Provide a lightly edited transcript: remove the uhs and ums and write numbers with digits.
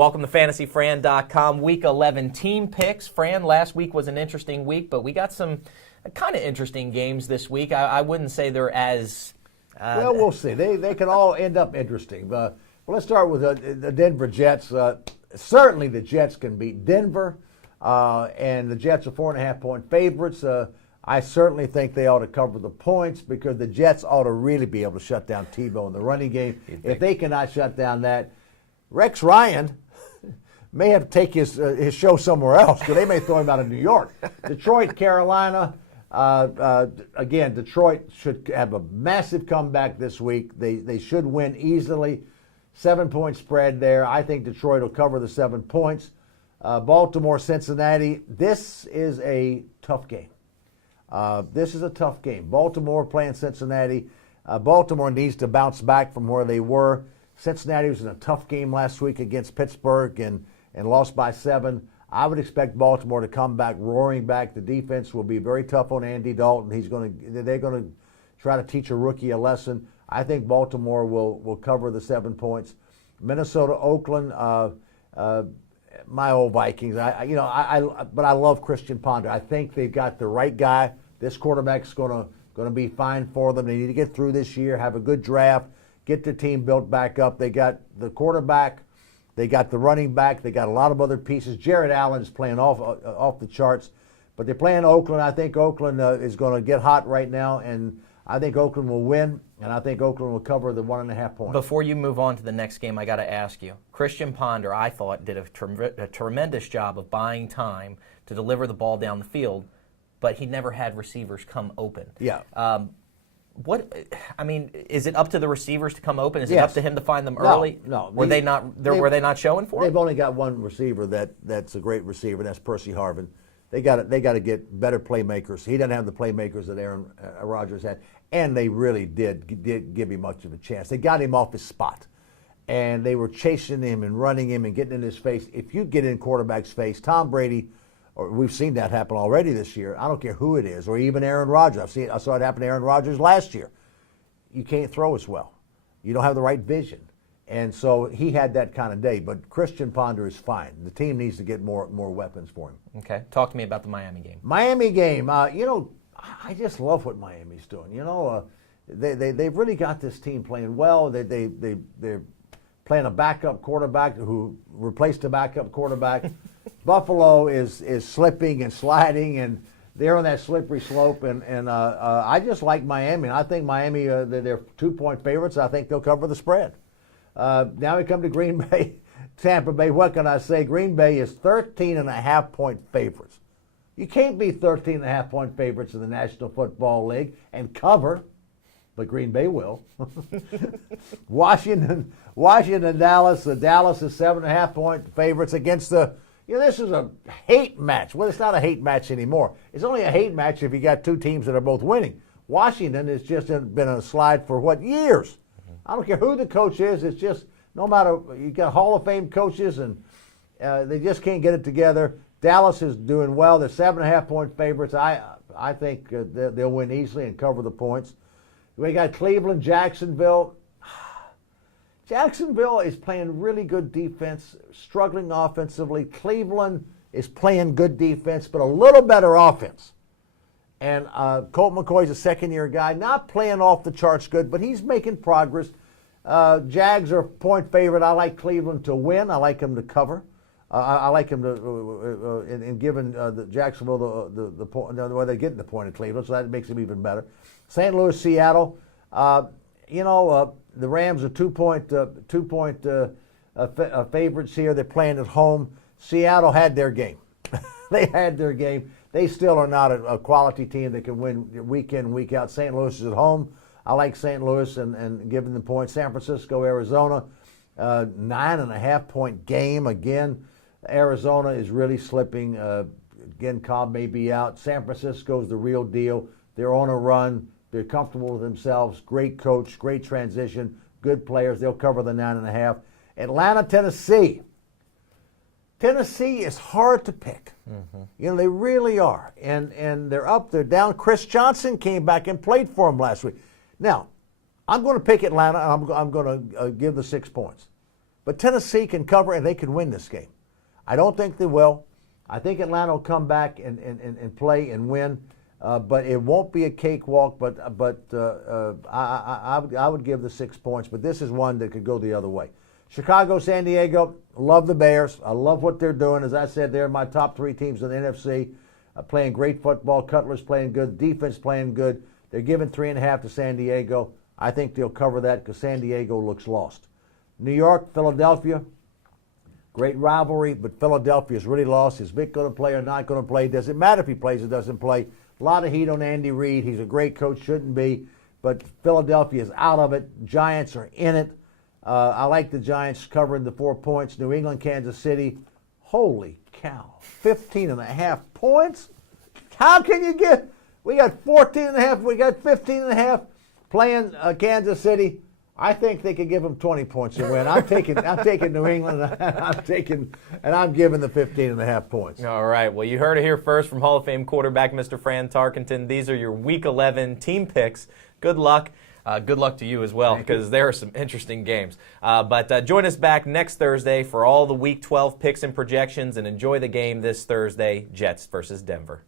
Welcome to FantasyFran.com Week 11 team picks. Fran, last week was an interesting week, but we got some kind of interesting games this week. I wouldn't say they're as... well, we'll see. They can all end up interesting. Well, let's start with the Denver Jets. Certainly the Jets can beat Denver, and the Jets are 4.5-point favorites. I certainly think they ought to cover the points because the Jets ought to really be able to shut down Tebow in the running game. If they cannot shut down that, Rex Ryan may have to take his show somewhere else because they may throw him out of New York. Detroit, Carolina. Again, Detroit should have a massive comeback this week. They should win easily. 7-point spread there. I think Detroit will cover the 7 points. Baltimore, Cincinnati. This is a tough game. This is a tough game. Baltimore playing Cincinnati. Baltimore needs to bounce back from where they were. Cincinnati was in a tough game last week against Pittsburgh and lost by 7. I would expect Baltimore to come back, roaring back. The defense will be very tough on Andy Dalton. They're going to try to teach a rookie a lesson. I think Baltimore will cover the 7 points. Minnesota, Oakland, my old Vikings. But I love Christian Ponder. I think they've got the right guy. This quarterback's going to be fine for them. They need to get through this year, have a good draft, get the team built back up. They got the quarterback, they got the running back, they got a lot of other pieces. Jared Allen's playing off the charts, but they're playing Oakland. I think Oakland is going to get hot right now, and I think Oakland will win, and I think Oakland will cover the 1.5 points. Before you move on to the next game, I got to ask you. Christian Ponder, I thought, did a tremendous job of buying time to deliver the ball down the field, but he never had receivers come open. Yeah. Is it up to the receivers to come open? Is it Yes. up to him to find them early? No. Were they not showing for They've him? only got one receiver that's a great receiver, and that's Percy Harvin. They got to get better playmakers. He doesn't have the playmakers that Aaron Rodgers had, and they really did give him much of a chance. They got him off his spot, and they were chasing him and running him and getting in his face. If you get in quarterback's face, Tom Brady, or we've seen that happen already this year. I don't care who it is, or even Aaron Rodgers. I saw it happen to Aaron Rodgers last year. You can't throw as well. You don't have the right vision. And so he had that kind of day. But Christian Ponder is fine. The team needs to get more weapons for him. Okay. Talk to me about the Miami game. Miami game. I just love what Miami's doing. They've really got this team playing well. They're playing a backup quarterback who replaced a backup quarterback. Buffalo is slipping and sliding, and they're on that slippery slope. And I just like Miami. I think Miami, they're 2-point favorites. I think they'll cover the spread. Now we come to Green Bay, Tampa Bay. What can I say? Green Bay is 13.5-point favorites. You can't be 13.5-point favorites in the National Football League and cover, but Green Bay will. Washington, Dallas. Dallas is 7.5-point favorites against the. This is a hate match. Well, it's not a hate match anymore. It's only a hate match if you got two teams that are both winning. Washington has just been on a slide for years? I don't care who the coach is. It's just no matter. You got Hall of Fame coaches, and they just can't get it together. Dallas is doing well. They're 7.5-point favorites. I think they'll win easily and cover the points. We got Cleveland, Jacksonville. Jacksonville is playing really good defense, struggling offensively. Cleveland is playing good defense, but a little better offense. And Colt McCoy's a second-year guy, not playing off the charts good, but he's making progress. Jags are a point favorite. I like Cleveland to win. I like him to cover. I like him to in giving the Jacksonville the point. Well, they're getting the point of Cleveland, so that makes him even better. St. Louis, Seattle. The Rams are 2-point favorites here. They're playing at home. Seattle had their game. They had their game. They still are not a quality team that can win week in, week out. St. Louis is at home. I like St. Louis and giving the point. San Francisco, Arizona, 9.5-point game. Again, Arizona is really slipping. Again, Cobb may be out. San Francisco is the real deal. They're on a run. They're comfortable with themselves. Great coach, great transition, good players. They'll cover the 9.5. Atlanta, Tennessee. Tennessee is hard to pick. Mm-hmm. They really are. And they're up, they're down. Chris Johnson came back and played for them last week. Now, I'm going to pick Atlanta, and I'm going to give the 6 points. But Tennessee can cover and they can win this game. I don't think they will. I think Atlanta will come back and play and win, but it won't be a cakewalk. But I would give the 6 points. But this is one that could go the other way. Chicago, San Diego, love the Bears. I love what they're doing. As I said, they're my top 3 teams in the NFC, playing great football. Cutler's playing good. Defense playing good. They're giving 3.5 to San Diego. I think they'll cover that because San Diego looks lost. New York, Philadelphia, great rivalry, but Philadelphia's really lost. Is Vic going to play or not going to play? Does it matter if he plays or doesn't play? A lot of heat on Andy Reid. He's a great coach, shouldn't be, but Philadelphia is out of it. Giants are in it. I like the Giants covering the 4 points. New England, Kansas City. Holy cow. 15.5 points? How can you get? We got 14.5. We got 15.5 playing Kansas City. I think they could give them 20 points to win. I'm taking New England. I'm giving the 15.5 points. All right. Well, you heard it here first from Hall of Fame quarterback Mr. Fran Tarkenton. These are your Week 11 team picks. Good luck. Good luck to you as well, because there are some interesting games. But join us back next Thursday for all the Week 12 picks and projections, and enjoy the game this Thursday, Jets versus Denver.